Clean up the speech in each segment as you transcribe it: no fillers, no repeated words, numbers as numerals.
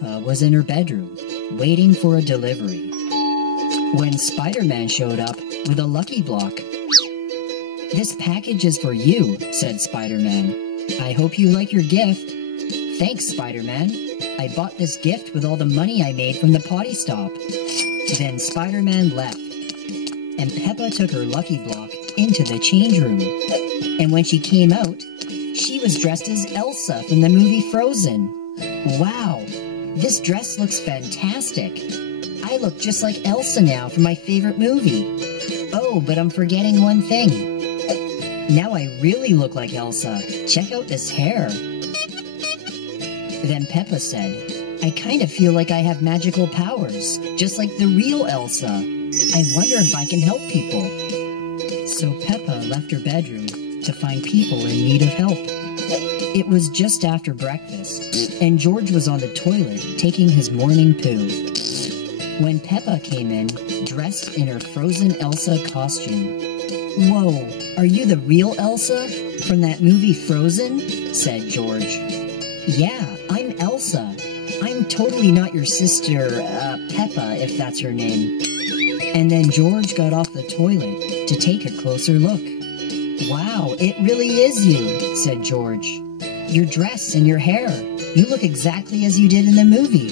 Peppa was in her bedroom, waiting for a delivery, when Spiderman showed up with a lucky block. "This package is for you," said Spiderman. "I hope you like your gift." "Thanks, Spiderman. I bought this gift with all the money I made from the potty stop." Then Spiderman left, and Peppa took her lucky block into the change room. And when she came out, she was dressed as Elsa from the movie Frozen. "Wow, this dress looks fantastic. I look just like Elsa now from my favorite movie. Oh, but I'm forgetting one thing. Now I really look like Elsa. Check out this hair." Then Peppa said, "I kind of feel like I have magical powers, just like the real Elsa. I wonder if I can help people." So Peppa left her bedroom to find people in need of help. It was just after breakfast, and George was on the toilet taking his morning poo, when Peppa came in, dressed in her frozen Elsa costume. "Whoa, are you the real Elsa from that movie Frozen?" said George. "Yeah, I'm Elsa. I'm totally not your sister, Peppa, if that's her name." And then George got off the toilet to take a closer look. "Wow, it really is you," said George. "Your dress and your hair, you look exactly as you did in the movie."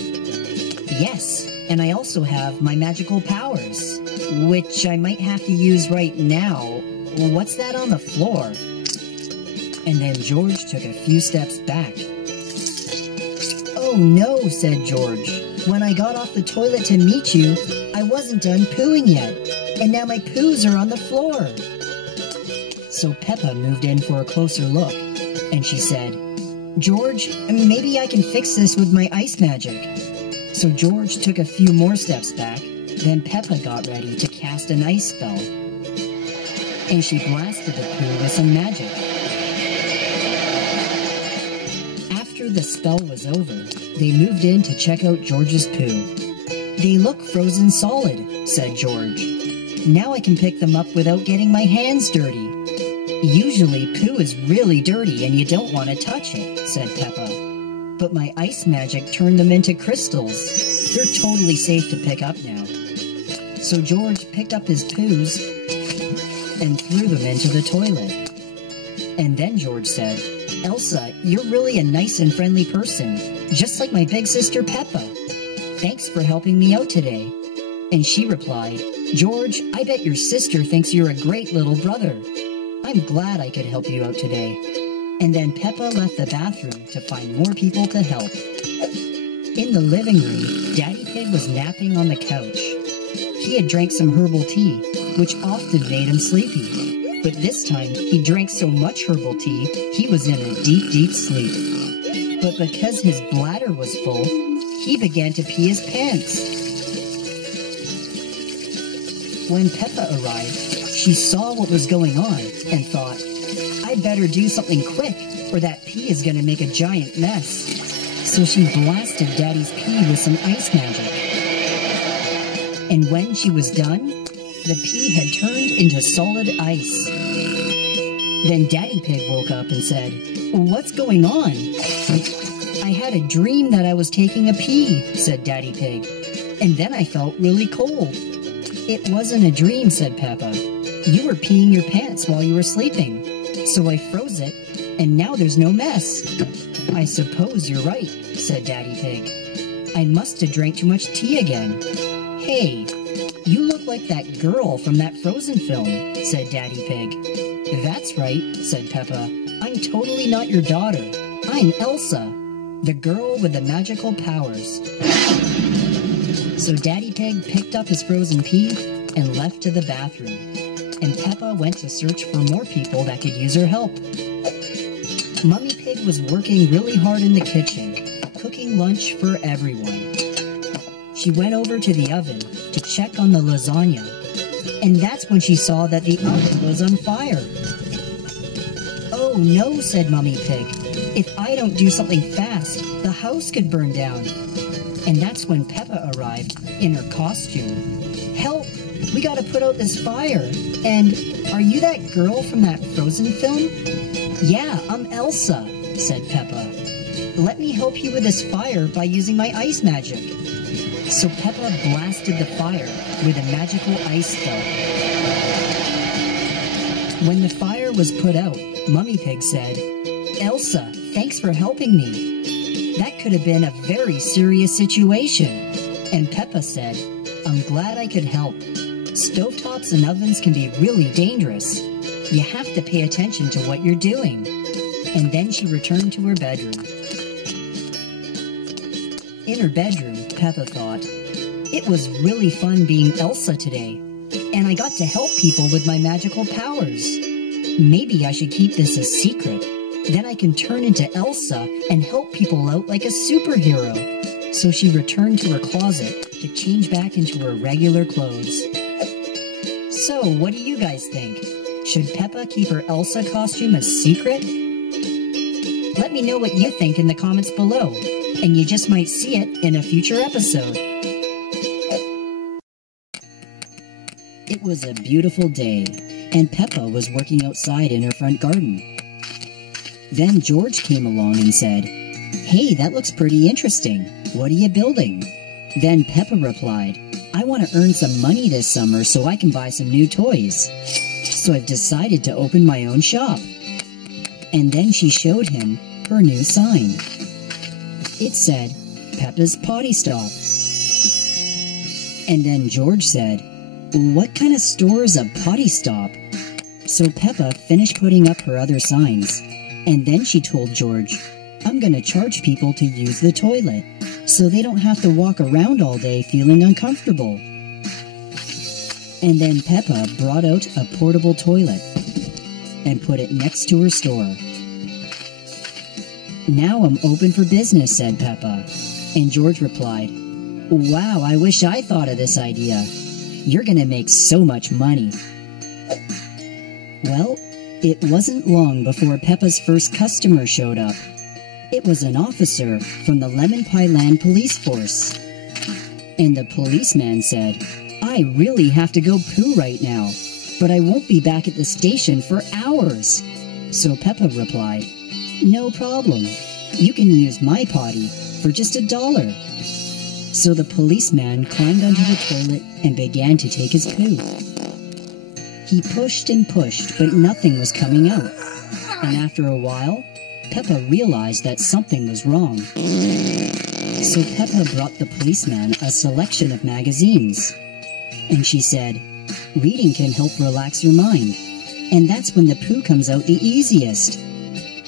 "Yes, and I also have my magical powers, which I might have to use right now. What's that on the floor?" And then George took a few steps back. "Oh no," said George. "When I got off the toilet to meet you, I wasn't done pooing yet, and now my poos are on the floor." So Peppa moved in for a closer look, and she said, "George, maybe I can fix this with my ice magic." So George took a few more steps back, then Peppa got ready to cast an ice spell, and she blasted the poo with some magic. After the spell was over, they moved in to check out George's poo. "They look frozen solid," said George. "Now I can pick them up without getting my hands dirty." "Usually poo is really dirty and you don't want to touch it," said Peppa. "But my ice magic turned them into crystals. They're totally safe to pick up now." So George picked up his poos and threw them into the toilet. And then George said, "Elsa, you're really a nice and friendly person, just like my big sister Peppa. Thanks for helping me out today." And she replied, "George, I bet your sister thinks you're a great little brother. I'm glad I could help you out today." And then Peppa left the bathroom to find more people to help. In the living room, Daddy Pig was napping on the couch. He had drank some herbal tea, which often made him sleepy. But this time, he drank so much herbal tea, he was in a deep, deep sleep. But because his bladder was full, he began to pee his pants. When Peppa arrived, she saw what was going on and thought, "I'd better do something quick, or that pee is going to make a giant mess." So she blasted Daddy's pee with some ice magic. And when she was done, the pee had turned into solid ice. Then Daddy Pig woke up and said, "What's going on?" "I had a dream that I was taking a pee," said Daddy Pig, "and then I felt really cold." "It wasn't a dream," said Peppa. "You were peeing your pants while you were sleeping, so I froze it, and now there's no mess." "I suppose you're right," said Daddy Pig. "I must have drank too much tea again." "Hey, you look like that girl from that Frozen film," said Daddy Pig. "That's right," said Peppa. "I'm totally not your daughter. I'm Elsa, the girl with the magical powers." So Daddy Pig picked up his frozen pee and left to the bathroom, and Peppa went to search for more people that could use her help. Mummy Pig was working really hard in the kitchen, cooking lunch for everyone. She went over to the oven to check on the lasagna, and that's when she saw that the oven was on fire. "Oh no," said Mummy Pig. "If I don't do something fast, the house could burn down." And that's when Peppa arrived in her costume. "Help! We gotta put out this fire. And are you that girl from that Frozen film?" "Yeah, I'm Elsa," said Peppa. Let me help you with this fire by using my ice magic. So Peppa blasted the fire with a magical ice spell. When the fire was put out, Mummy Pig said, "Elsa, thanks for helping me. That could have been a very serious situation." And Peppa said, "I'm glad I could help. Stovetops and ovens can be really dangerous. You have to pay attention to what you're doing." And then she returned to her bedroom. In her bedroom, Peppa thought, "It was really fun being Elsa today, and I got to help people with my magical powers. Maybe I should keep this a secret. Then I can turn into Elsa and help people out like a superhero." So she returned to her closet to change back into her regular clothes. So, what do you guys think? Should Peppa keep her Elsa costume a secret? Let me know what you think in the comments below, and you just might see it in a future episode. It was a beautiful day, and Peppa was working outside in her front garden. Then George came along and said, "Hey, that looks pretty interesting. What are you building?" Then Peppa replied, "I want to earn some money this summer so I can buy some new toys. So I've decided to open my own shop." And then she showed him her new sign. It said, "Peppa's Potty Stop." And then George said, "What kind of store is a potty stop?" So Peppa finished putting up her other signs, and then she told George, "I'm gonna charge people to use the toilet, so they don't have to walk around all day feeling uncomfortable." And then Peppa brought out a portable toilet and put it next to her store. "Now I'm open for business," said Peppa, and George replied, "Wow, I wish I thought of this idea. You're gonna make so much money." Well, it wasn't long before Peppa's first customer showed up. It was an officer from the Lemon Pie Land police force. And the policeman said, "I really have to go poo right now, but I won't be back at the station for hours." So Peppa replied, "No problem. You can use my potty for just $1. So the policeman climbed onto the toilet and began to take his poo. He pushed and pushed, but nothing was coming out. And after a while, Peppa realized that something was wrong. So Peppa brought the policeman a selection of magazines. And she said, "Reading can help relax your mind, and that's when the poo comes out the easiest."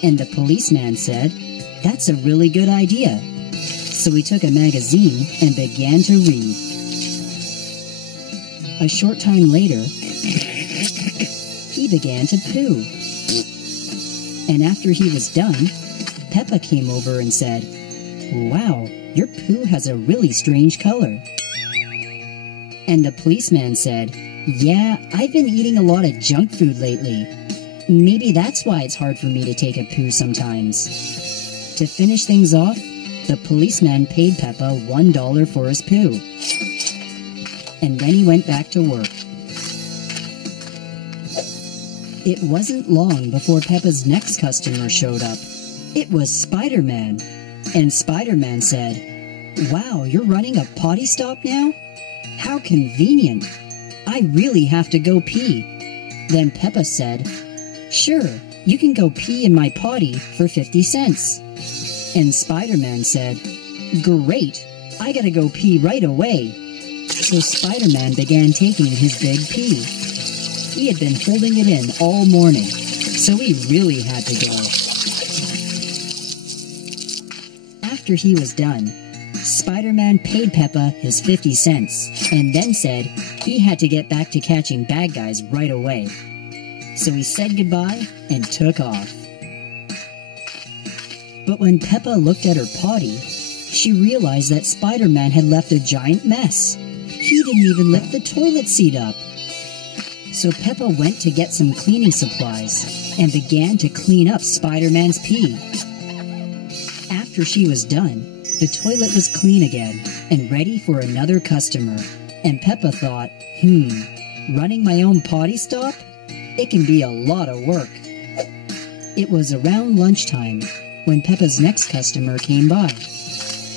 And the policeman said, "That's a really good idea." So he took a magazine and began to read. A short time later, he began to poo. And after he was done, Peppa came over and said, "Wow, your poo has a really strange color." And the policeman said, "Yeah, I've been eating a lot of junk food lately. Maybe that's why it's hard for me to take a poo sometimes." To finish things off, the policeman paid Peppa $1 for his poo. And then he went back to work. It wasn't long before Peppa's next customer showed up. It was Spiderman. And Spiderman said, "Wow, you're running a potty stop now? How convenient. I really have to go pee." Then Peppa said, "Sure, you can go pee in my potty for 50 cents. And Spiderman said, "Great, I gotta go pee right away." So Spiderman began taking his big pee. He had been holding it in all morning, so he really had to go. After he was done, Spiderman paid Peppa his 50 cents and then said he had to get back to catching bad guys right away. So he said goodbye and took off. But when Peppa looked at her potty, she realized that Spiderman had left a giant mess. He didn't even lift the toilet seat up. So Peppa went to get some cleaning supplies and began to clean up Spiderman's pee. After she was done, the toilet was clean again and ready for another customer. And Peppa thought, running my own potty stop? It can be a lot of work. It was around lunchtime when Peppa's next customer came by.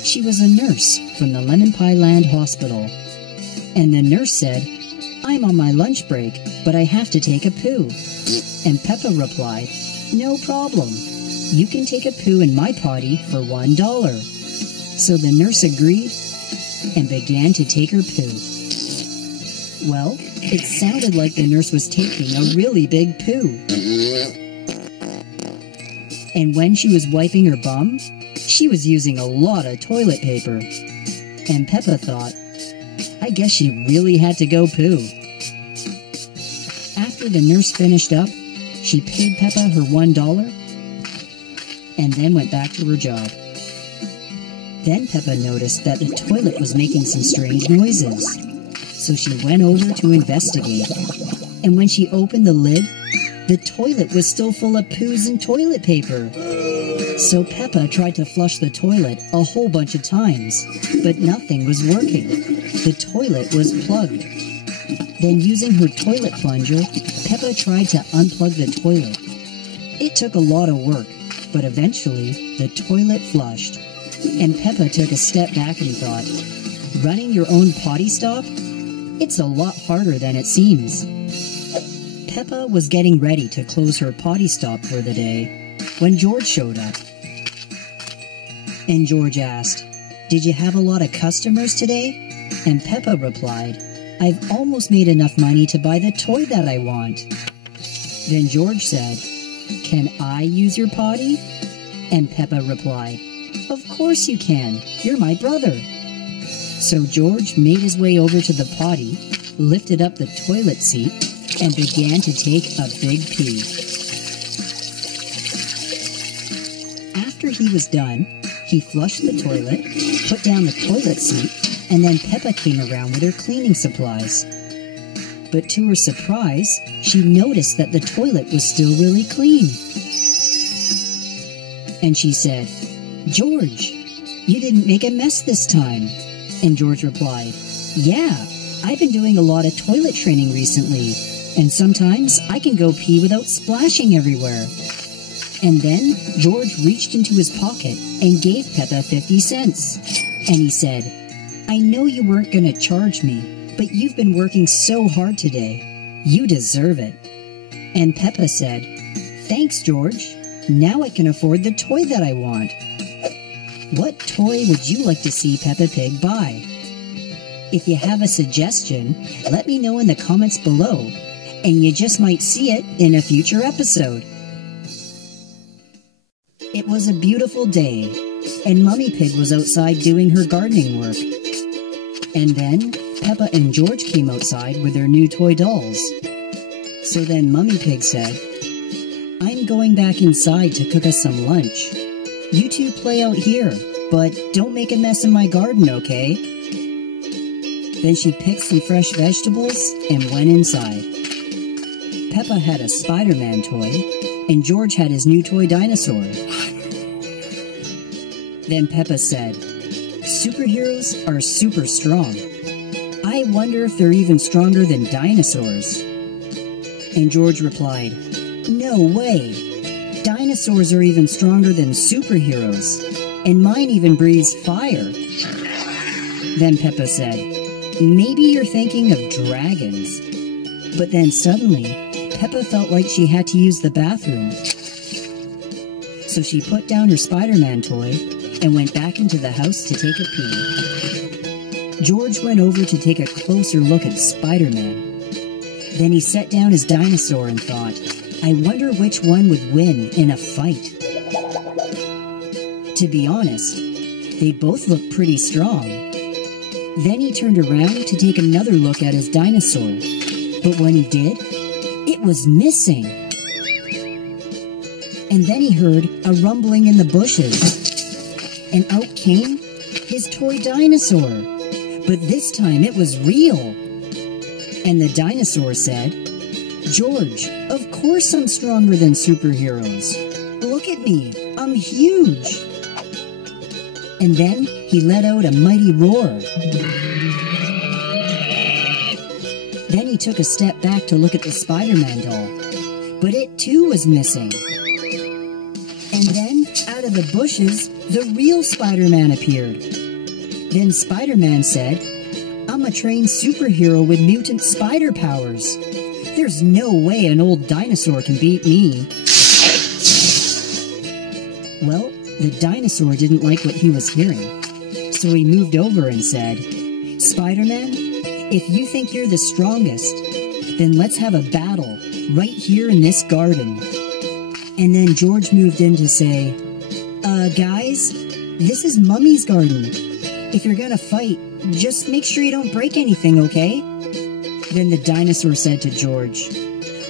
She was a nurse from the Lemon Pie Land Hospital. And the nurse said, "I'm on my lunch break, but I have to take a poo." And Peppa replied, "No problem. You can take a poo in my potty for $1. So the nurse agreed and began to take her poo. Well, it sounded like the nurse was taking a really big poo. And when she was wiping her bum, she was using a lot of toilet paper. And Peppa thought, I guess she really had to go poo. After the nurse finished up, she paid Peppa her $1 and then went back to her job. Then Peppa noticed that the toilet was making some strange noises. So she went over to investigate. And when she opened the lid, the toilet was still full of poos and toilet paper. So Peppa tried to flush the toilet a whole bunch of times, but nothing was working. The toilet was plugged. Then using her toilet plunger, Peppa tried to unplug the toilet. It took a lot of work, but eventually the toilet flushed. And Peppa took a step back and thought, running your own potty stop? It's a lot harder than it seems. Peppa was getting ready to close her potty stop for the day when George showed up. And George asked, "Did you have a lot of customers today?" And Peppa replied, "I've almost made enough money to buy the toy that I want." Then George said, "Can I use your potty?" And Peppa replied, "Of course you can. You're my brother." So George made his way over to the potty, lifted up the toilet seat, and began to take a big pee. After he was done, he flushed the toilet, put down the toilet seat, and then Peppa came around with her cleaning supplies. But to her surprise, she noticed that the toilet was still really clean. And she said, "George, you didn't make a mess this time." And George replied, "Yeah, I've been doing a lot of toilet training recently, and sometimes I can go pee without splashing everywhere." And then George reached into his pocket and gave Peppa 50 cents. And he said, "I know you weren't going to charge me, but you've been working so hard today. You deserve it." And Peppa said, "Thanks, George. Now I can afford the toy that I want." What toy would you like to see Peppa Pig buy? If you have a suggestion, let me know in the comments below, and you just might see it in a future episode. It was a beautiful day, and Mummy Pig was outside doing her gardening work. And then Peppa and George came outside with their new toy dolls. So then Mummy Pig said, "I'm going back inside to cook us some lunch. You two play out here, but don't make a mess in my garden, okay?" Then she picked some fresh vegetables and went inside. Peppa had a Spiderman toy, and George had his new toy dinosaur. Then Peppa said, "Superheroes are super strong. I wonder if they're even stronger than dinosaurs." And George replied, "No way. Dinosaurs are even stronger than superheroes, and mine even breathes fire." Then Peppa said, "Maybe you're thinking of dragons." But then suddenly, Peppa felt like she had to use the bathroom. So she put down her Spider-Man toy and went back into the house to take a pee. George went over to take a closer look at Spider-Man. Then he set down his dinosaur and thought, I wonder which one would win in a fight. To be honest, they both look pretty strong. Then he turned around to take another look at his dinosaur, but when he did, it was missing. And then he heard a rumbling in the bushes, and out came his toy dinosaur, but this time it was real. And the dinosaur said, "George, of course I'm stronger than superheroes. Look at me, I'm huge." And then he let out a mighty roar. Then he took a step back to look at the Spider-Man doll, but it too was missing. And then, out of the bushes, the real Spider-Man appeared. Then Spider-Man said, "I'm a trained superhero with mutant spider powers. There's no way an old dinosaur can beat me." Well, the dinosaur didn't like what he was hearing, so he moved over and said, "Spider-Man, if you think you're the strongest, then let's have a battle right here in this garden." And then George moved in to say, Guys, this is Mummy's garden. If you're gonna fight, just make sure you don't break anything, okay?" Then the dinosaur said to George,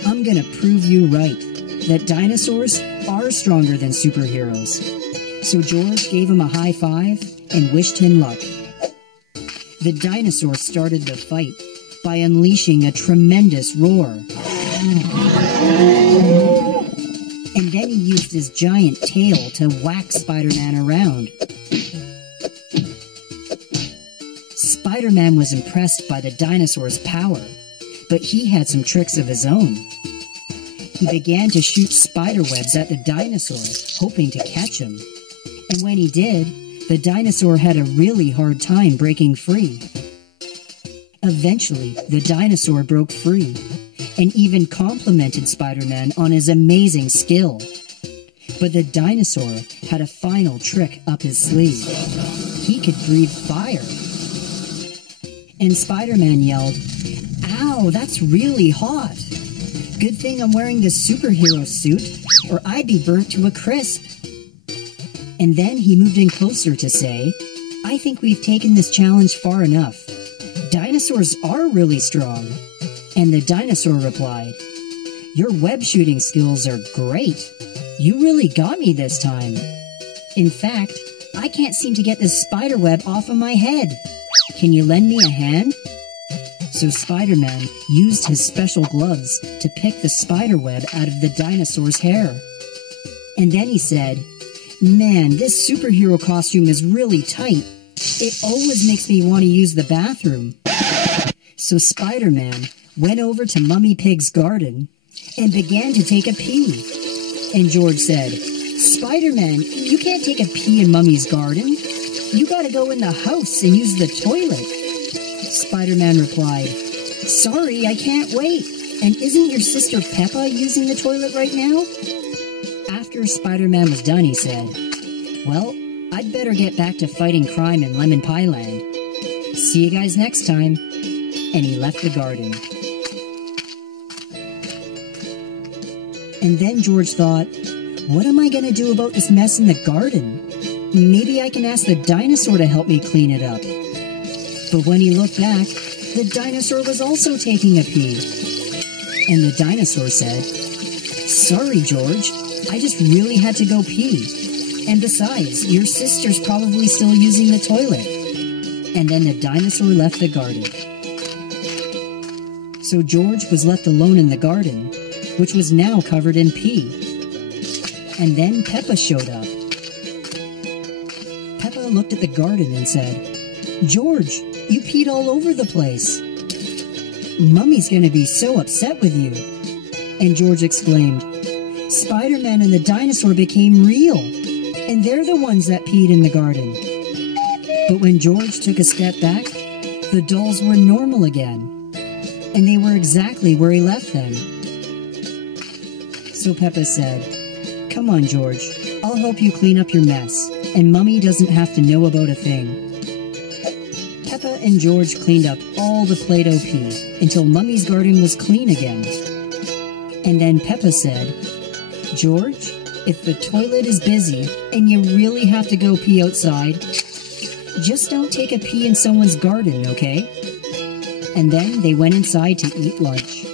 "I'm gonna prove you right, that dinosaurs are stronger than superheroes." So George gave him a high five and wished him luck. The dinosaur started the fight by unleashing a tremendous roar. And then he used his giant tail to whack Spider-Man around. Spider-Man was impressed by the dinosaur's power, but he had some tricks of his own. He began to shoot spider webs at the dinosaur, hoping to catch him. And when he did, the dinosaur had a really hard time breaking free. Eventually, the dinosaur broke free, and even complimented Spider-Man on his amazing skill. But the dinosaur had a final trick up his sleeve. He could breathe fire. And Spider-Man yelled, "Ow, that's really hot. Good thing I'm wearing this superhero suit, or I'd be burnt to a crisp." And then he moved in closer to say, "I think we've taken this challenge far enough. Dinosaurs are really strong." And the dinosaur replied, "Your web shooting skills are great. You really got me this time. In fact, I can't seem to get this spider web off of my head. Can you lend me a hand?" So Spider-Man used his special gloves to pick the spider web out of the dinosaur's hair. And then he said, "Man, this superhero costume is really tight. It always makes me want to use the bathroom." So Spider-Man went over to Mummy Pig's garden and began to take a pee. And George said, "Spider-Man, you can't take a pee in Mummy's garden. You gotta go in the house and use the toilet." Spider-Man replied, "Sorry, I can't wait. And isn't your sister Peppa using the toilet right now?" After Spider-Man was done, he said, "Well, I'd better get back to fighting crime in Lemon Pie Land. See you guys next time." And he left the garden. And then George thought, what am I going to do about this mess in the garden? Maybe I can ask the dinosaur to help me clean it up. But when he looked back, the dinosaur was also taking a pee. And the dinosaur said, "Sorry, George, I just really had to go pee. And besides, your sister's probably still using the toilet." And then the dinosaur left the garden. So George was left alone in the garden, which was now covered in pee. And then Peppa showed up. Peppa looked at the garden and said, "George, you peed all over the place. Mummy's going to be so upset with you." And George exclaimed, "Spider-Man and the dinosaur became real, and they're the ones that peed in the garden." But when George took a step back, the dolls were normal again, and they were exactly where he left them. So Peppa said, "Come on, George, I'll help you clean up your mess, and Mummy doesn't have to know about a thing." Peppa and George cleaned up all the Play-Doh pee until Mummy's garden was clean again. And then Peppa said, "George, if the toilet is busy and you really have to go pee outside, just don't take a pee in someone's garden, okay?" And then they went inside to eat lunch.